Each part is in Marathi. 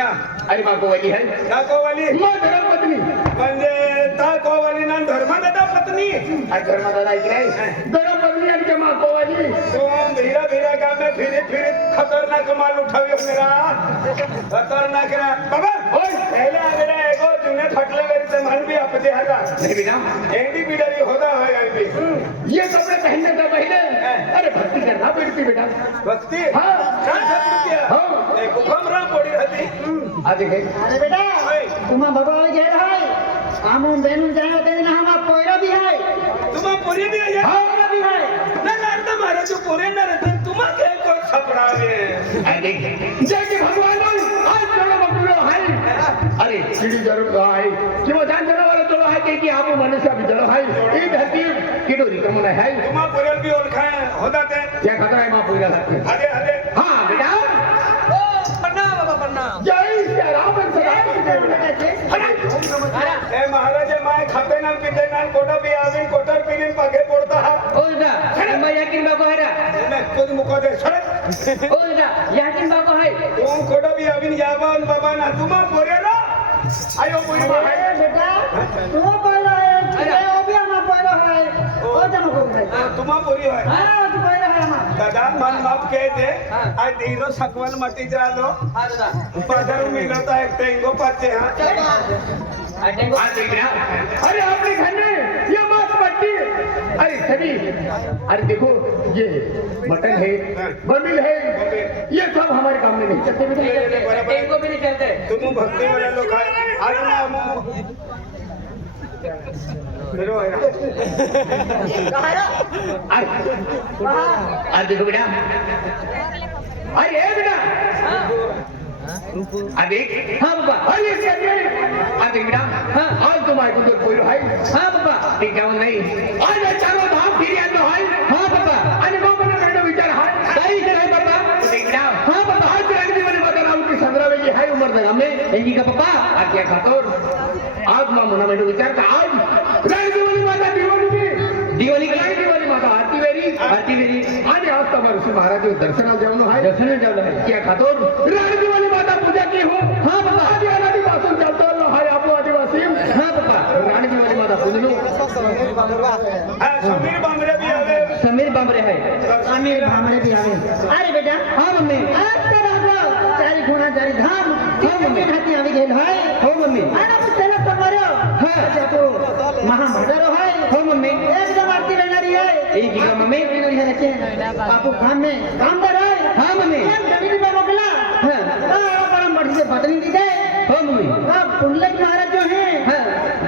या अरे मागोवाली आहे दाखववाली मग धर्मपत्नी म्हणजे दाखववाली ना धर्मदादा पत्नी आज धर्मदादा ऐक नाही धर्मपत्नी आणि मागोवाली तुम भीरा भीरा गाँव में फिरे फिरे खतरनाक माल उठावे मेरा खतरनाक ना बाबा ओए पहले मेरा एगो जुने फटले मेरे से मन भी अपते हटा नहीं बिना एंडी बिडरी होता है अभी ये कपड़े पहनने से पहले अरे भक्ति करना पड़ती बेटा भक्ति हाँ काय छत किया हाँ एक हुकमरा पड़ी रहती आ देखे अरे बेटा ओए तुम्हा भगवान घे है आमून बेनून जाए होते ना हमारा पोयरा भी है तुम्हा पूरी भी है हाँ भी है ना ना तुम्हारे जो पूरे न रहते तुम्हा के को छपड़ावे अरे देख जय के भगवान आज चलो बकरो है अरे सीढ़ी जरूर है कि वो जान चलो वाला चलो है कि आप मनुष्य भी चलो है ये धरती किडो रिकमन है तुम्हा पूरे भी ओळखा होता ते क्या खाता है मां पूरा सकते अरे अरे हाँ बेटा प्रणाम बाबा प्रणाम जय श्री राम ए महाराज माय खाते ना पिते ना कोटा भी आविन कोटर पिलिन पागे पड़ता है ओदा मैं याकिन बाबू है मैं खुद मुको दे छड़े ओदा याकिन बाबू है तुम कोटा भी आविन यावन बाबा ना तुम्हा पूरे ना आयो पूरी है बेटा तू पहला है अरे ओ भी हमारा पहला है ओ जमा को है तुम्हा पूरी है हां तू पहला है हमारा दादा मन माफ कह दे आज धीरो सकवन मटी जालो हां दादा बाजार में मिलता है टेंगो पाते हैं अरे आपने घर में ये मांस पट्टी अरे सभी अरे देखो ये मटन है बमिल है ये सब हमारे काम में नहीं चलते बेटा टेंको भी नहीं चलते तुम भक्ति वाले लोग है आज ना हम मेरे अरे देखो बेटा अरे ये बेटा अरे हाँ बाबा अरे अरे बेटा हाँ आज तुम्हारे को तो कोई है हाँ बाबा ठीक है नहीं आज चारों धाम फिर आलो है हाँ बाबा अरे बाबा ने बेटा विचार है सही है बाबा ठीक बेटा हाँ बाबा आज रणजी वाली बात नाम की 15 में ये है उम्र तक हमें एंगी का पापा आज क्या खातोर आज मां मना बेटा विचार का आज रणजी वाली माता दिवाली माता आरती वेरी आज आज तुम्हारे से महाराज दर्शना जावनो है दर्शना जावनो है क्या खातोर रणजी वाली माता पूजा की हो हाँ बाबा आज आदिवासी चलता है आप आदिवासी हाँ बाबा रणजी वाली माता पूज लो समीर बामरे भी आवे समीर बामरे है समीर बामरे भी आवे अरे बेटा हां मम्मी आज तो राजा चारी गुना चारी धाम हां मम्मी हाथी आवे गेल है हो मम्मी आना तो चला तुम्हारो हां तो महा मर्डर है हो मम्मी एकदम आरती लेनारी है एक ही मम्मी बापू काम में कामदार है हां मम्मी गरीबी में मोकला हां परम बढ़ी से पत्नी दी दे हो मम्मी अब पुंडलिक महाराज जो है हां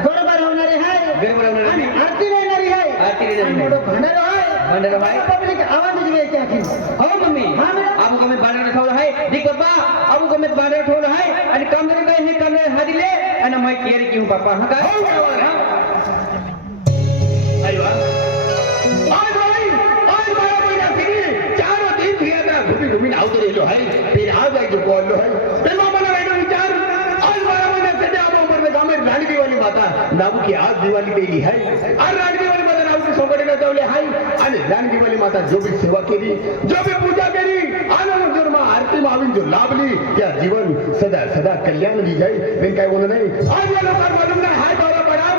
गोरबार होनारे है गोरबार होनारे आरती लेनारी है आरती लेनारी है भंडारा भाई पब्लिक आवाज दिवे क्या की हो मम्मी हां अब को में भंडारा ठेवला है दी बाबा अब को में भंडारा ठेवला है आणि कामदार गए हे कामदार हादी ले आणि मैं केअर की हूं पापा हां काय अरे वाह आज भाई आज बारा महीना फिरी चारों दिन फिरा था घूमी आउट रेलो है फिर आज आई जो बोलो है फिर मामा ने बेटा विचार आज 12 महीने से आप ऊपर में गांव में रानी वाली माता नाम की आज दिवाली केली है और रानी वाली माता नाम की सोबत में जावले है आणि रानी वाली माता जो भी सेवा केली जो भी पूजा केली आनंद जन्म आरती माविन जो लाभली त्या जीवन सदा सदा कल्याण दी जाई बिन काय बोलू नाही आज या लोकांना मालूम नाही हाय बाबा पडाव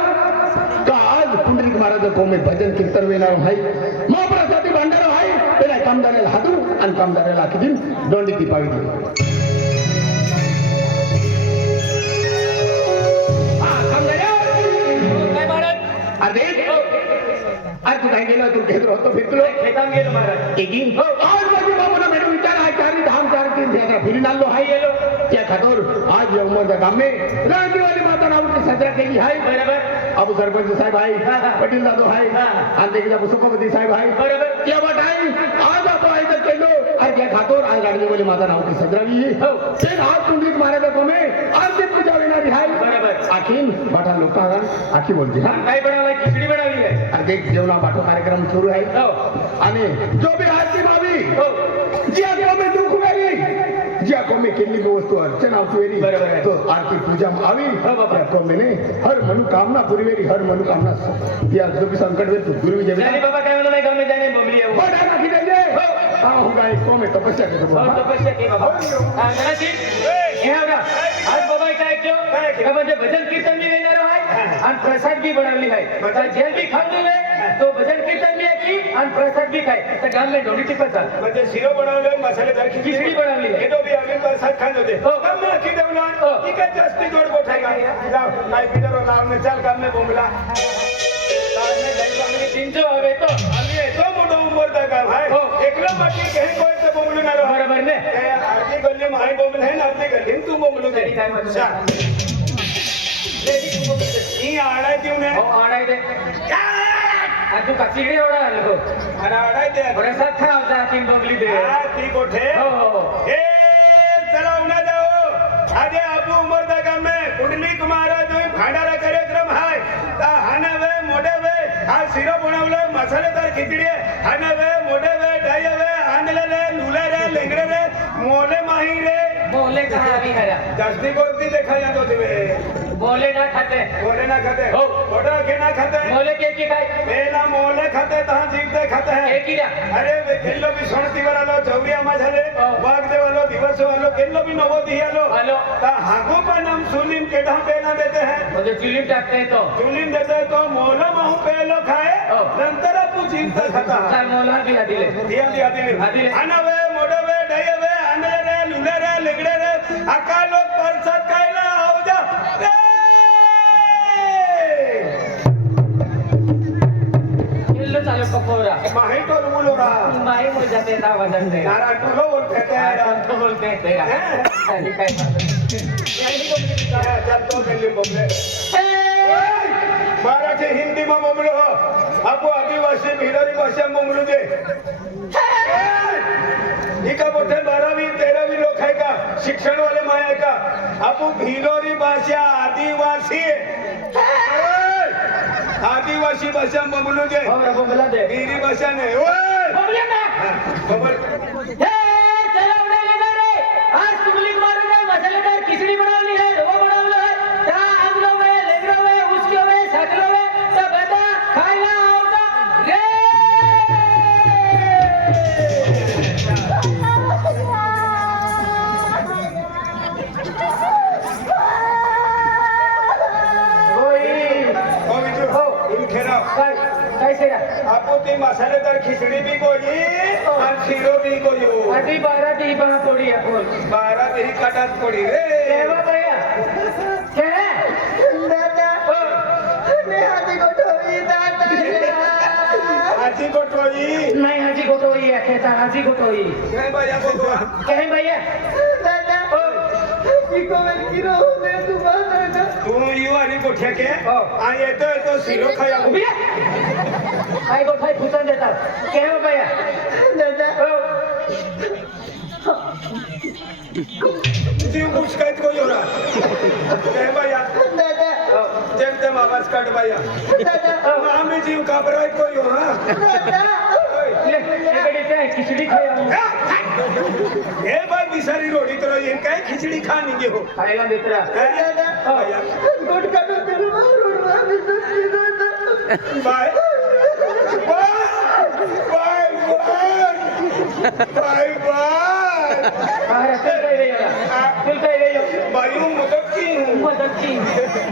का आज पुंडलिक महाराज को में भजन कीर्तन वेणार है महाप्रसादी भंडारा है पेला कामदाराला हादू आणि कामदाराला किती दोंडी ती पाविली अरे आज तू काय गेलो तू घेत राहतो फिरतो खेतान गेलो महाराज एकी आज माझी बाबूला भेटू विचार आहे चारी धाम चार तीन दिवसा फिरून आलो हाय गेलो त्या खातर आज यवमच्या काम में राजवाली माता नाव की सजरा केली आहे बरोबर अबू सरपंच साहेब आहे पटेल दादो आहे आणि देखील अबू सभापती साहेब आहे बरोबर त्या वाट आहे आज आपण आहे केलो आणि त्या खातर आज राजवाली माता नाव की सजरावी हो ते आज पुंडलिक महाराज को में आज ते पूजा वेणारी आहे बरोबर आखीन बाटा लोकांना आखी बोलते हा काय बनावली खिचडी बनावली आहे आणि ते जेवणा पाठो कार्यक्रम सुरू आहे हो आणि जो भी आरती मावी हो जी आको में दुख वेरी जी आको में किन्नी वस्तु अर्चना वेरी तो आरती पूजा आवी आको में ने हर मनोकामना पूरी वेरी हर मनोकामना या जो भी संकट वे तो गुरु जब जाने बाबा काय म्हणा नाही गाव में जाने बबली आहे हो डाका की दे हो हा हुगा एक कोमे तपस्या करतो हो तपस्या की बाबा हा गणाजी हे बघा आज बाबा काय केलं का म्हणजे भजन कीर्तन बी येणार आहे आणि प्रसाद बी बनवली आहे तर जे बी खाल्लेलं आहे तो भजन कीर्तन बी आहे आणि प्रसाद बी खाय तर गाम में ढोली टिपत चाल म्हणजे शिरो बनवलं मसालेदार खिचडी बनवली आहे. हे तो बी आम्ही प्रसाद खात होते हो. कम में की देवला हो. ती काय जास्ती गोड गोठ आहे का लाव काय पिडरो लाव ने चाल काम में बोंबला लाव ने जाई बांगली चिंचो हवे तो आम्ही येतो मोठा उंबर दा काम आहे हो. एकला बाकी काही कोण तर बोंबलू ना रो बरोबर ने आरती गल्ली माई बोंबल आहे ना आरती गल्ली तू बोंबलू दे तरी काय म्हणतो? छान. ही आडाय देऊ नये हो आणाय दे आणि तू कचिडी एवढा आलो आणि आडाय दे प्रसाद खावचा तीन बगली दे हा, ती कोठे हो हो ए चला उन्हा जाओ आगे आपू उमरदा गाम में कुंडली महाराज जो भांडारा कार्यक्रम है ता हाना वे मोडे वे हा शिरो बनवलं मसालेदार खिचडी हाना वे मोडे वे डाय वे आंधले रे लुले रे लेंगड़े रे मोले माही रे बोले कहा भी हरा जास्ती गोरती देखा जात होती वे बोले ना खाते मोले ना खाते हो. मोडा के ना खाते बोले के की खाय ए ना मोले खाते तहा जीवते खाते के हैं की रा अरे वे केल्लो बी सोणतीवर आलो जवरियामा झाले हो. वाघदेवालो दिवसवालो केल्लो बी नवो दियालो आलो. ता हागो पण हम सुलीम केढा पेना देते हैं मुझे चिलिप टाकते हैं तो सुलीम देते हैं तो मोला माहू पेलो खाए हो. नंतर आपू जीवता खाता चाल मोला भी दिले दिया दिया दिले आदिले. आना वे मोडे वे डाये वे आंधळे रे लुले रे लेगडे रे आका लोक परसाद खायला आव जा रे! किल्लो चालू पकोरा माही टोल मुलो रा माई मुझे जाते ना वजनते नारा टोलो बोल फेटे तो बोलते हैं तेरा अरे काय चल तो गल्ली बोले मराठी हिंदी में बोमलो हो आपको आदिवासी भिलारी भाषा बोमलू दे इका बोलते 12वी 13वी लोग है का शिक्षण वाले माया का आपको भिलोरी भाषा आदिवासी भाषा बोमलू दे और अब बोला दे भिरी भाषा नहीं ओए बोलिए ना खबर हे चला उडे लेना रे आज कुंडली मारो रे मसालेदार खिचडी बनवली है रवा बनवलं है त्या आंगलो वे लेगरो वे उसके वे सकलो वे सब बता खायला आवता रे काय सेरा आपको ती मसालेदार खिचडी भी कोई और शिरो भी कोई आधी 12 दी बना पड़ी अपन 12 ही कटात पड़ी रे केवा भैया के दादा मैं आधी गोठवी दादा आजी गोटोई नहीं हाजी गोटोई है कहता हाजी गोटोई नहीं भैया को कहे भैया दादा इको मैं गिरो दे तू दादा तू यू आनी गोठ्या के हो. आ येतो शिरो खाया उभी आई गोठाई फुटन देतात कहे भैया दादा जीव कुछ कहत कोई हो रहा कह भैया दादा जब तक आवाज काट भैया दादा मां में जीव काबरा कोई हो हां दादा ले एकडे ते खिचडी खाया ए भाई बिसारी रोटी तो ये काय खिचड़ी खानी के हो खायला मित्रा दादा भैया गुटका तो तेरे मारो आम्ही सच्ची दादा बाय बाय बाय बाय अरे चल काय रे बायू मदद की मदत की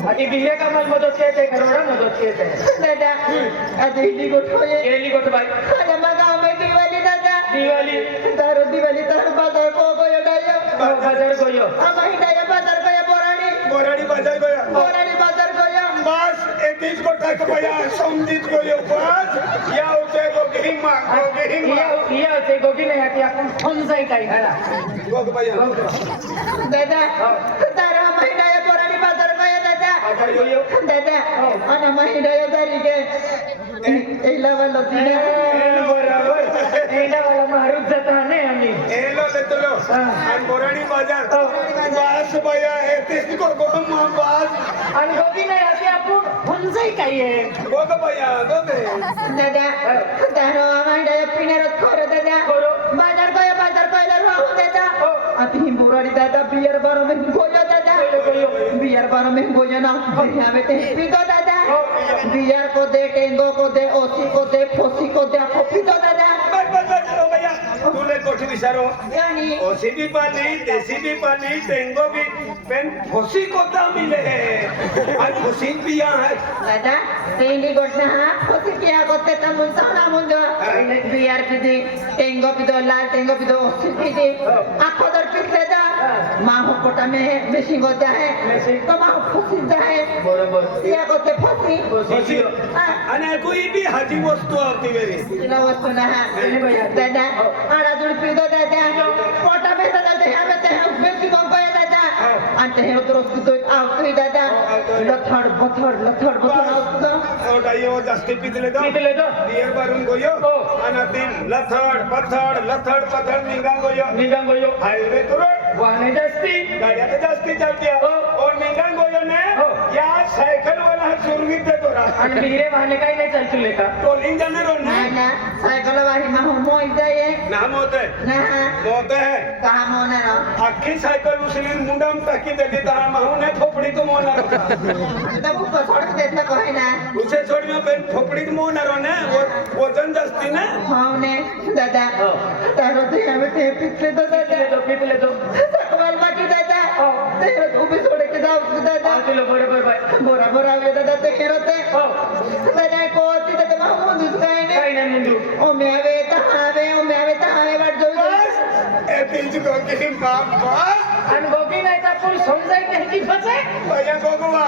आणि बिहे का मला मदत करते घरवडा मदत करते दादा आधी इली गोठोये केली गोट बाई अरे मग आम्ही दिवाळी दादा दिवाळी तारो दिवाळी तारो बाजार को गयो डायो बाजार गयो आम्ही डायो बाजार गयो बोराडी बाजार गया बोराडी बाजार गयो बस एतीच गोटा को भैया समझीत गयो बस या होते को गेहिंग मांग या ते गोगी नाही आती आपण फोन जाई काय घरा गोग भैया दादा तारो आम्ही डायो बोराडी बाजार गयो दादा बाजार गयो दादा आणि आम्ही डायो दारी गे एला वाला दिना बरोबर एला वाला मारूच जाता नाही आम्ही एलो लेतलो आणि बोराडी बाजार बस भैया एतीच को गो बस आणि गोगी नाही आती आपण फोन जाई काय आहे गोग भैया गोग दादा तारो आम्ही डायो पिणारत खरो दादा बाजार गयो राहू दादा अति बोराडी दादा बियर बारो में गोयो दादा बियर बारो में गोयो ना भैया में ते पीतो दादा बियर को दे टेंगो को दे ओसी को दे फोसी को दे आपको पीतो दादा बस भैया तू कोठी विचारो यानी ओसी भी पाली देसी भी पाली टेंगो भी पेन फोसी कोता मिले आज फोसी पिया है दादा तेली गोटना हा होती क्या करते तम मुंसा मुंदो बियार पिदी टेंगो पिदो लाल टेंगो पिदो पिदी आखो दर पिसले दा माहू कोटा में बेसी गोता है तो माहू फसिदा है बरोबर क्या करते फसी फोसी आणि कोई भी हाजी वस्तू आवती वेरी तिला वस्तू ना दादा आडा जुड पिदो दादा कोटा में दादा ते हमें ते बेसी गंपा दादा अंत हे उतर पिदो आवती दादा लथड बथड आवतो ओटा यो जास्ती पितले दो पितले दो. बियर बारून गोयो आणि तीन लथड पथड निंगा गोयो हायवे तुरो वाहने जास्ती गाड्या तर जास्ती चालत्या और निंगा गोयो ने हो. या सायकल वाला सुरवीत देतो रा आणि बिगरे वाहने काही नाही चालतील का टोलिंग जाणार हो ना ना सायकल वाही माहू मोई जाये नाम होते ना होते है कहा मोना ना अख्खी सायकल उचलीन मुंडम टाकी दिली तर माहू ने थोपडी तो मोनार होता तब ऊपर छोड़ देत ना कोई ना उसे छोड़ में पेन थोपडी तो मोनार हो ना वजन जास्ती ना हाँ ने दादा तारो ते हमें ते पिछले तो दादा पितले दो सकवाल बाकी दादा तेरे तो भी छोड़ के जाओ दादा तुला बरोबर बाय बोरा वे दादा ते हेरते दादा को ती दादा माहू दुसरे ने काही नाही मुंडू ओ मैं आवे तहावे वाट जाऊ बस ए तीन को की बाबा आणि गोपी नाही तर पण समजाय की फसाय भैया गोगवा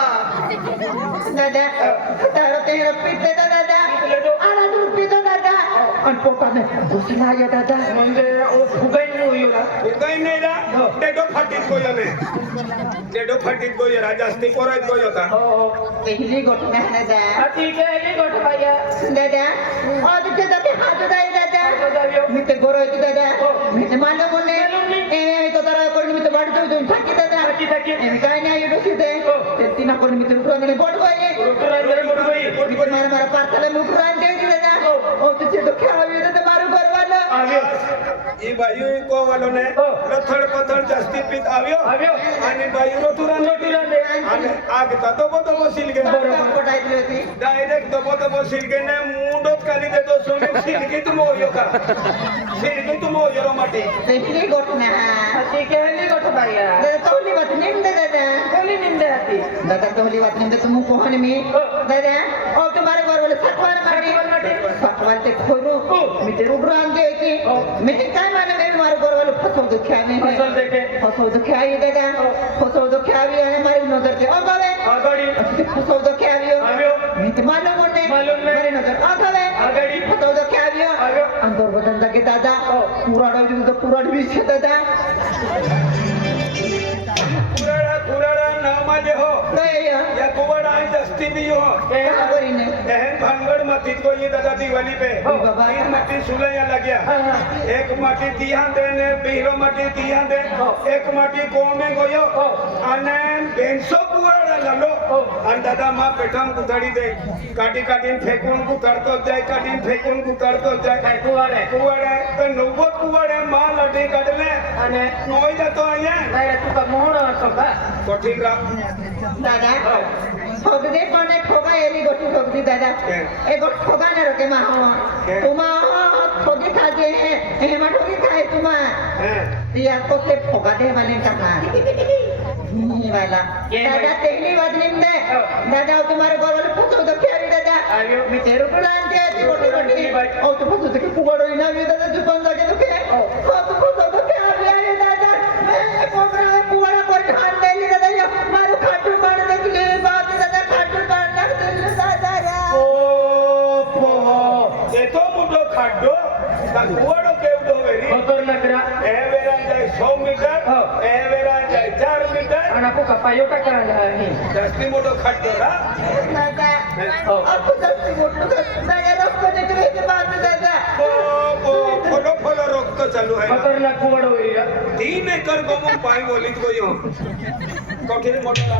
दादा तारो ते पिछले तो दादा पितले दो आना दूर पितो दादा आणि पोटाने घुसला या दादा म्हणजे ओ फुगाई नाही होईल उगाई नाही रा डेडो फाटीत गोयो ने डेडो फाटीत गोयो रा जास्ती पोरात गोयो का हो पहिली गोट मेहनत आहे ठीक आहे ये गोठ पाहिजे दादा तिथे जाते हात जाई दादा जाऊया मी ते गोरो येते दादा मी ते मांडो बोलले मी तो तर कोण मी तो वाट जाऊ थाकी दादा थाकी. मी काय नाही येतो सिधे ते तिना कोण मी ते उठवले बोट गोये मारा पार्सल मी उठवून दे दादा ओ तुझे तो खावी दादा मारू करवाला ई बायू को वालो ने लथड पथड जास्ती पीत आव्यो आणि बायू रो तुरंत आणि आग दबो सिलगे पोटायतली होती डायरेक्ट दबो सिलगे ने मुंडोत खाली देतो सोनी सिलगे तुम होयो का सिलगे तुम होयो रो माटी पहिली गोट ना ठीक आहे ये गोठ पाहिजे दादा तोली बात निंदे दादा कोणी निंदे हाती दादा तोली बात निंदे तुम कोहन मी दादा ओ तुम्हारे घर वाले सकवाल माटी सकवाल ते खोरू मी ते रुबरा आणते की मी काय माने मी मारे घर वाले फसव दो ख्यावी फसल देखे फसव दो ख्यावी दादा फसव दो ख्यावी आहे मारी नजर ते आगावे आगाडी फसव दो ख्यावी आव्यो मी ते मालूम होते मालूम नाही. मारी नजर आगावे आगाडी फसव दो ख्यावी आव्यो अंदर बदन लगे दादा पुराडा जो तो पुराड बीच दादा कुराडा नाव माझे हो नाही या कुवाडा आहे जास्ती भी हो क्या करीने एहन भांगड़ मतीत को ये दादा दिवाली पे बाबा। तीन माटी सुलैया लग्या एक माटी तिहां दे ने बीरो माटी तिहां दे एक माटी कोमे गयो अने 200 कुवाडा ललो आणि दादा मा पेठाम कुताडी दे काटी फेकून कुताडतो जाय फेकून कुताडतो जाय काय कुवाडे कुवाडा तर 90 कुवाडे मा लटी काढले आणि नोय जातो आया नाही तुका मोहन असतो का कठीण रा दादा ठोकदे कोणे ठोका एली गोटी ठोकदी दादा ए गोट ठोका न रके मा हो तुमा ठोकी खाजे हे मा ठोकी खाए तुमा या को ते ठोका दे वाले का नहीं वाला दादा तेली बदलिन दे दादा तुम्हारे घर वाले फसो तो प्यारी दादा मी तेरे को लानते आती गोटी और तू फसो तो पुगड़ो ना भी दादा दुकान जाके तो के तू फसो तो प्यारी आए दादा मैं कोबरा में पुगड़ा पर खान दे ली दादा या मारो खाटू मार दे के बात दादा खाटू मार दे दादा रे येतो मोठो खाड्डो कुवाडो केवडो वेरी खतरनाक रा ए वेरा जाय 100 मीटर ए वेरा जाय 4 मीटर आणि आपण कपायो का करायला आहे जास्ती मोठो खाड्डो रा दादा अब तो जल्दी बोलो दादा रखो दे के बात दादा फलो रक्त चालू आहे खतरनाक कुवाड होईल 3 एकर गमून पाय बोलीत गोयो कठीण मोठा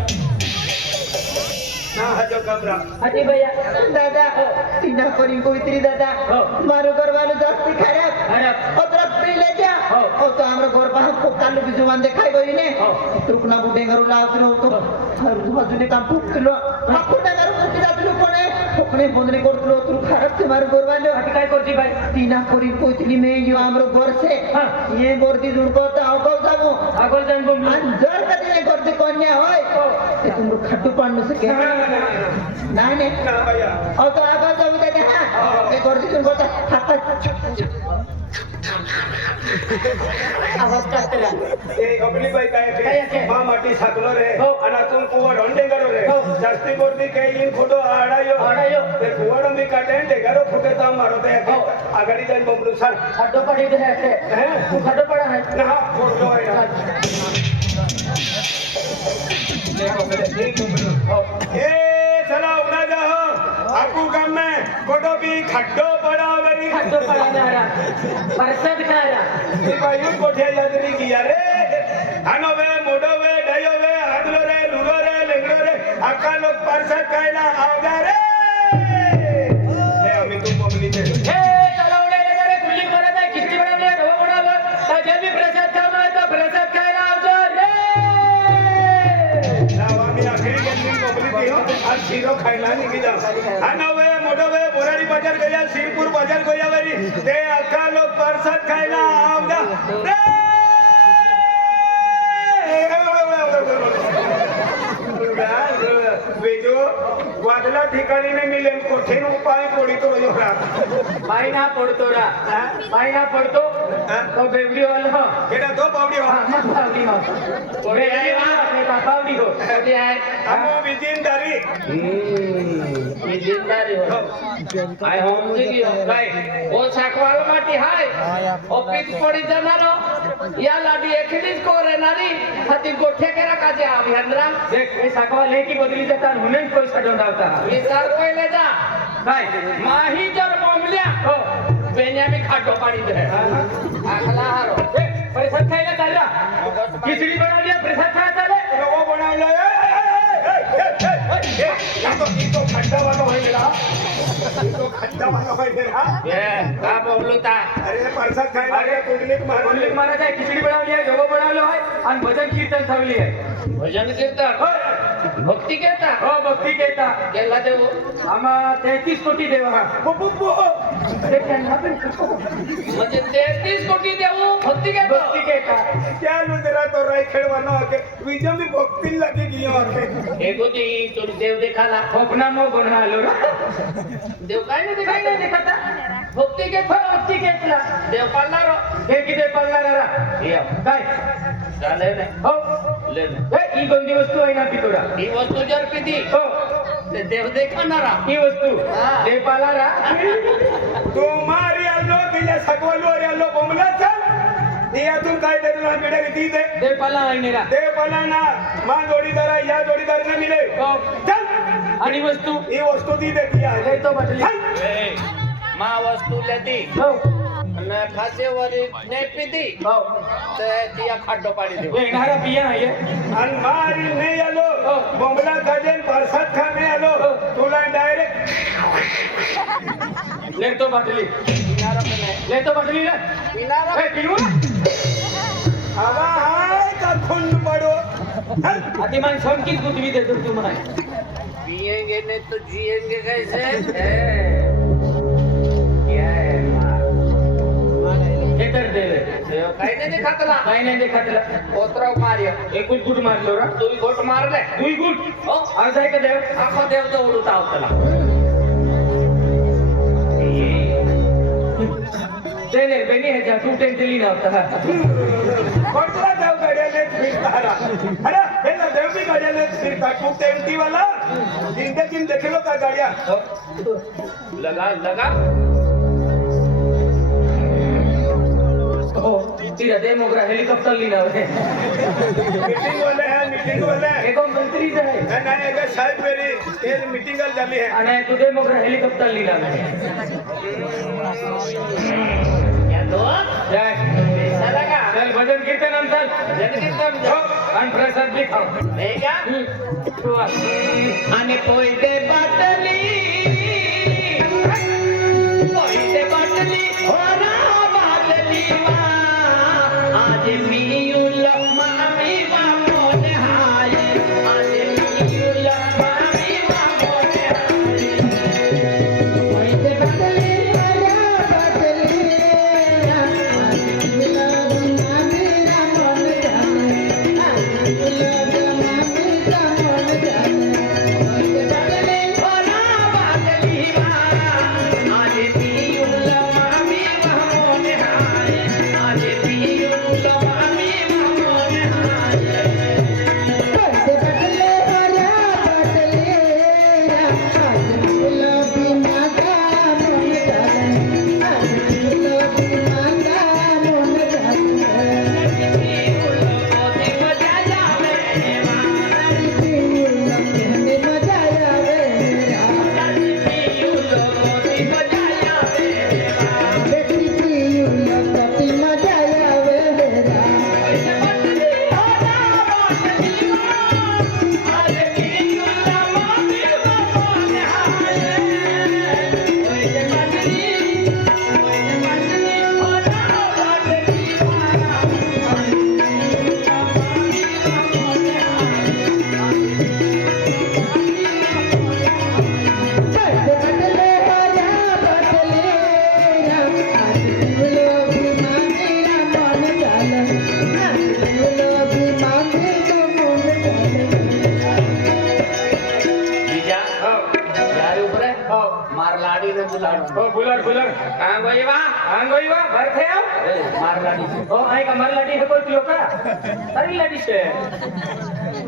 ना हजो कमरा अरे भैया दादा तीना करी कोईतरी दादा मारो घर वाले जास्ती खराब अरे ओतरा पीले जा ओ तो हमरो घर पा कालू बिजुवान देखाई गई ने तुकना बुडे घरो लावत रो तो हर हजुने काम फुकलो माखुना घर फुकी जात लो कोने अपने बोंदने करतलो तू खराब से मार गोरवालो आता काय करची बाई तीना कोरी कोइतली में जो आमरो घर से हाँ. ये गोरदी जुड़को ता अगल जाबो आगोल जाऊन बोंबलो आणि जर कधी नाही करते कन्या होय ते तुमरो खट्टू पाडनु सके नाही नाही ना भैया अहो तो आगल जाऊ दे हा ते गोरदी जुड़को ता हात आवाज काढतला ए कपली बाई काय काय आहे? मा माटी साकलो रे हो. आणि तुम कुवा ढोंडे करो रे हो. जास्ती कोर्टी काही इन फोटो आडायो आडायो. ते कुवाडो मी काटे ढेगारो फुटे ता मारो ते हो. आगाडी जाईन बबलू सांग खड्डो पडी दे है तू खड्डो पडा है ना फोटो आहे ना ए चला उड़ा जाओ आपू गाम में फोटो भी खड्डो पड़ा वरी खड्डो पडा ना परसद खारा ती बायू कोठे यादरी किया रे हानो वे मोडो वे डयो वे हादलो रे लुरो रे लेंगडो रे अक्का लोग परसत कायला आवगा रे हे आम्ही तू बोमली ते हे चलावले रे कुली मरत आहे किती वेळा मी ढो म्हणालो तर जे मी प्रसाद खाऊ आहे तर प्रसाद खायला आवतो रे नाव आम्ही आखरी गेली बोमली ती हो आज शिरो खायला निघी जाऊ हानो वे मोडो वे बोराडी बाजार गया शिरपूर बाजार गया वरी ते अक्का लोग परसत खायला आवगा रे वेजो वादला ठिकाणी नाही मिळेल कोठेन उपाय कोडी तो महिना पडतो रा महिना पडतो तो बेवडी वाला केडा तो पावडी हो पावडी हो कोडे आहे ना पावडी हो कोडे आहे हमो विजिनदारी जिंदारी हो आय होम जी काय ओ साकवाल माटी हाय ऑफिस पडी जाणारो या लाडी एखडीच को रेनारी हाती गोठे केरा काजे अभियंद्रा देख हे साकवाल की बदली जातात म्हणून पैसा डोंडावता विचार कोयले जा काय माही जर बोंबल्या हो बेन्यामी खाटो पाडी दे आखला हारो ए पैसा खायला चालला खिचडी बनवली प्रसाद खायला चालले रवा बनवला तो खड्डा वाला होय गेला तो खड्डा वाला होय गेला ए का बोलता अरे परसाद खायला अरे, कुंडलीक मारली मुरली महाराज आहे खिचडी बनवली आहे जोगो बनवलो आहे आणि भजन कीर्तन ठेवली आहे भजन कीर्तन हो भक्ती केता हो भक्ती केता केला देव आम्हा 33 कोटी देव म्हणजे 33 कोटी देव भक्ती केता भक्ती केता क्या लुजरा तो राय खेळवानो के विजय मी भक्ती लगे गियो आके एगो दी तो देव देखाला अपना मो बनालो देव काय नाही देखाय नाही देखाता भक्ती के भक्ती केतला देव पाळला रो हे किती पाळला रा हे काय चाले नाही हो ले ए ही कोणती वस्तू आहे ना पितोडा ही वस्तू जर किती हो ते देव देखाणारा ही वस्तू देव पाळला रा तुम्हारी आलो किल्या सकवालो अरे आलो बोमला चल यातून काय देतो ना बेटा ती दे देव पाळला आहे नेरा ते पला ना मा जोडीदार आहे, या जोडीदार ने मिले हो चल आणि वस्तू ही वस्तू ती देती आहे ले तो बदली मा वस्तू लेती हो અને ફાસેવારી ને પીધી हो તે ત્યાં ખાડો પાડી દેવો येणारा बिया आहे आणि मारी नाही आलो बोंबला खाजेन परसाद खा नाही आलो तुला डायरेक्ट ले तो बाटली ले तो बाटली रे પીનારા ए पिऊ हवा हाय का खुंड पडो चल. अतिमान समकीत गुतवी देतो तुम्हाला पिएंगे नहीं तो जिएंगे कैसे हे तर देवे કઈ નથી ખાતલા काय नाही देखातला કોતરાવ માર્યો एकूच गुट मारलो रा તુઈ ગોટ મારલે दुई गुट हो आज आहे का देव આખો દેવ તો ઉડતા આવતલા ते ने बेनी है जा तू टेंटली ना होता कोणता देव गड्याने फिरतारा अरे हेला देव भी गड्याने फिरता तू टेमटी वाला जिंदगी देखलो का गाड्या લગા લગા हो तिरा दे मोगरा हेलिकॉप्टर लीना है मीटिंग वाले हैं एको मंत्री जे है नाही एका साहेब मेरी ये मीटिंग झाली आहे आणि तू दे मोगरा हेलिकॉप्टर लीना है क्या तो जय पैसा लगा चल भजन कीर्तन हम चल भजन कीर्तन हो आणि प्रसाद भी खाओ नहीं क्या तू आ. आणि पोयते बाटली हो ना बाटली वा आज मी उलमा मी वामोन हाय आज मी उलमा मी वामोन हाय ओ बुलर बुलर कहाँ गई बा आंग गई बा भर थे आओ मार लाडी से ओ आई का मार लाडी है कोई पियो का अरे लाडी से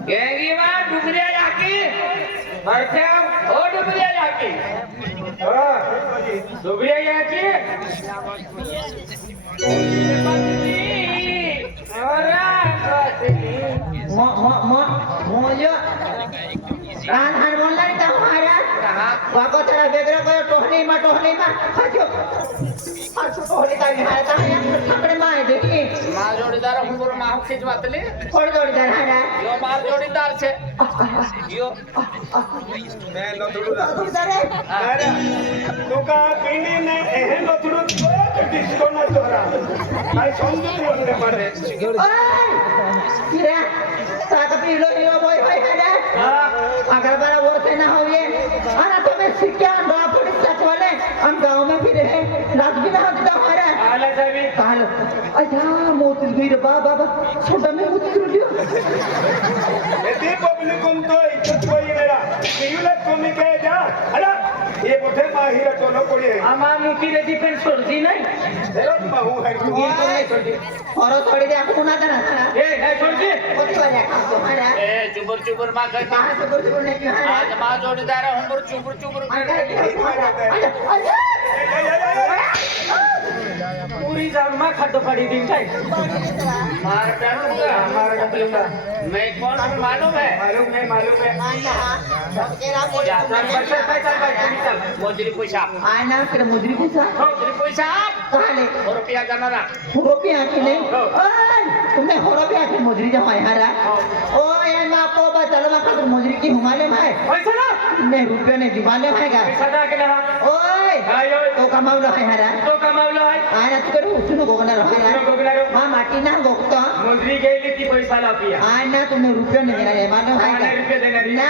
गएंगी बा डुबरिया जाके भर थे आओ ओ डुबरिया जाके ओ दुबरिया या की मोयो रान हार बोलला रे तुम्हारा वाको तेरा बेगरा को टोहली मा हाजो टोहली का निहार ता है थकड़े माए देखी मार जोड़ीदार हुंबुर माहु खिचवातले कोण जोड़ीदार है यो मार जोड़ीदार छे यो जोड़ीदार है अरे तुका पिंडी ने एहन नथुडू तो डिस्को न तोरा आई समझू बोलने पड़े ओए किरा साका पीलो हिरो बोय होय है अगर बड़ा वो से ना हो ये आना तो मैं सिक्का अंडा पुलिस वाले हम गांव में फिरे हैं रात भी ना होती तो हमारा आला जावी काल अच्छा मोती गिर बाबा छोटा में मोती गिर यदि पब्लिक तो इज्जत कोई मेरा कियुला तुम के जा अरे ये बोथे माहिर चलो कोड़ी है आमा मुकी रे डिफेंस छोड़ दी नहीं तेरा महू है तू और थोड़ी देर आपको ना देना ए नहीं छोड़ दी मोती वाले काम तो हमारा ए चुबुर चुबुर मा गई कहां से बोल बोलने की है आज मार जोड़ीदार हुंबुर चुबुर चुबुर पूरी जामा खातो पड़ी दिन काय मार डालूंगा मार डालूंगा मैं कौन हूँ मालूम है मालूम है चल मोजरी पैसा आना फिर मुद्री पूछा मोजरी पैसा कहां ले रुपया जाना ना रुपया की नहीं ओए तुमने रुपया की मुद्री जमा यारा ओ ये ना को चलो मैं खातिर मुद्री की हुमाले में पैसा ना ने रुपया ने दिवाले में का पैसा दा के लहा ओए आयो तो कमावलो है यारा तो कमावलो है आना तू करू सुनो गोगना सुनो रहा गोगना रो हां माटी ना गोगतो मुद्री गेली ती पैसा ला पिया आना तुमने रुपया नहीं देना है मालूम है आना रुपया देना री ना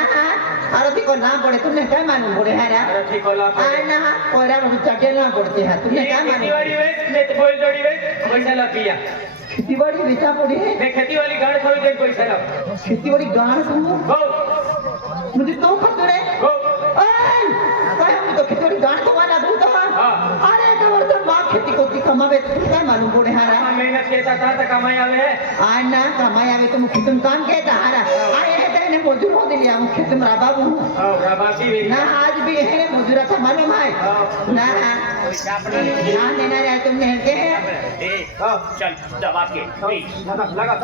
अरे ती को नाम पड़े तुमने क्या मालूम पड़े यारा अरे ठीक होला आना कोरा मुझे चटे ना पड़ते हैं तुमने क्या खेती मालूम वाली वेच ने बोल जोड़ी वेच पैसा ला पिया खेती बाड़ी बेचा पड़ी है ने खेती वाली गाड़ खोल दे पैसा ला खेती बाड़ी गाड़ तुम गो मुझे तो खतरे गो ओए काय हम तो खेती बाड़ी गाड़ तो वाला दूं तो अरे कवर तो मां खेती को ती कमावे तू क्या मालूम पड़े हारा मेहनत केता था त कमाई आवे है आना कमाई आवे तो मुख्य तुम काम कहता हारा आए है तेरे मजदूर हो दिलिया मुख्य तुम राबाबू राबासी वे ना आज भी है मजदूर था मालूम है ना पैसा अपना ध्यान देना है तुमने के है ए चल दबा के लगा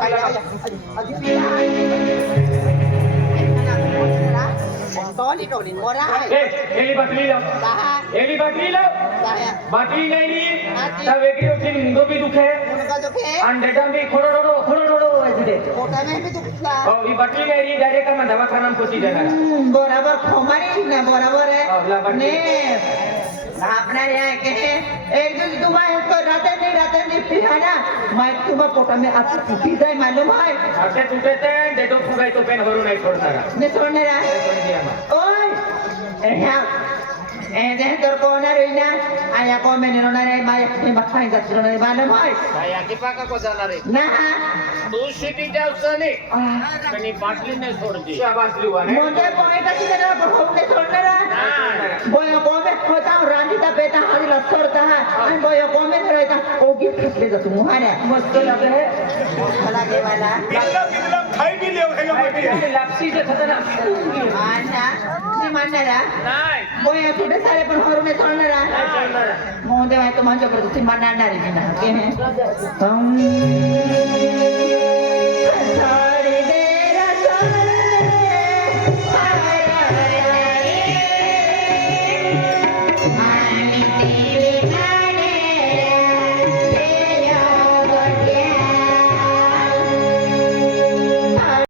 टोली टोली मोरा है ए एली बाटली लो एली बाटली लो बाटली ले ली तब एक उठी मुंडो भी दुखे उनका जो है अंडेटा भी खोड़ो ऐसे कोटा में भी दुखला ओ ये बाटली ले ली डायरेक्ट में दवाखाना में पहुंची जाना बराबर खोमारी ना बराबर है ने अपना यहाँ के एक दिन तुम्हारे तो रात नहीं पिहाना मैं तुम्हारे कोटा में आपसे टूटी जाए मालूम है आके टूटे थे डेटो फुगाई तो पेन हरू नहीं छोड़ता रहा ने छोड़ने रहा ओए ऐसे तोर को ना रोइना आया को में नेनो ना रे माय मखाई जात रे मालूम है या की पाका को जाना रे ना तू सिटी जाऊ सनी कनी बाटली ने छोड़ दी शाबाश लुआ ने मोटे पोएटा की देना पर हमने छोड़ने रहा बोयो को में होता रांडीता बेटा हाली लसरता है और बोयो को में रहता ओ गिफ्ट ले जा तुम हारे मस्त लगे है लगे वाला बिल्ला खाई भी ले है मटी लापसी से खतना आना नहीं मानने रहा नहीं बोयो छोटे सारे पर हरुने छोड़ने रहा मोदे भाई तो मंचो पर तुम मानना रे ना के हैं हम